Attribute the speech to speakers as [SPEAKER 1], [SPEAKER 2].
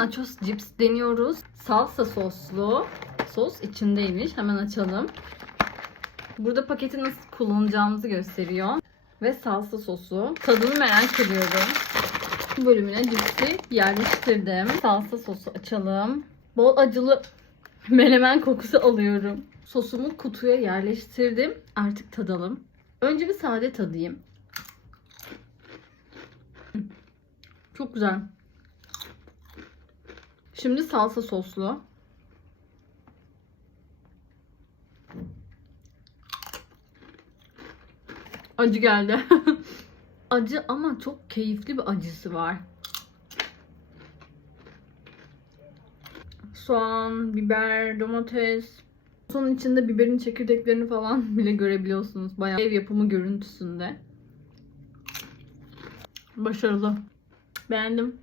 [SPEAKER 1] Nachos cips deniyoruz. Salsa soslu. Sos içindeymiş. Hemen açalım. Burada paketi nasıl kullanacağımızı gösteriyor. Ve salsa sosu. Tadını merak ediyorum. Bu bölümüne cipsi yerleştirdim. Salsa sosu açalım. Bol acılı menemen kokusu alıyorum. Sosumu kutuya yerleştirdim. Artık tadalım. Önce bir sade tadayım. Çok güzel. Şimdi salsa soslu. Acı geldi. Acı ama çok keyifli bir acısı var. Soğan, biber, domates. Sonun içinde biberin çekirdeklerini falan bile görebiliyorsunuz. Bayağı ev yapımı görüntüsünde. Başarılı. Beğendim.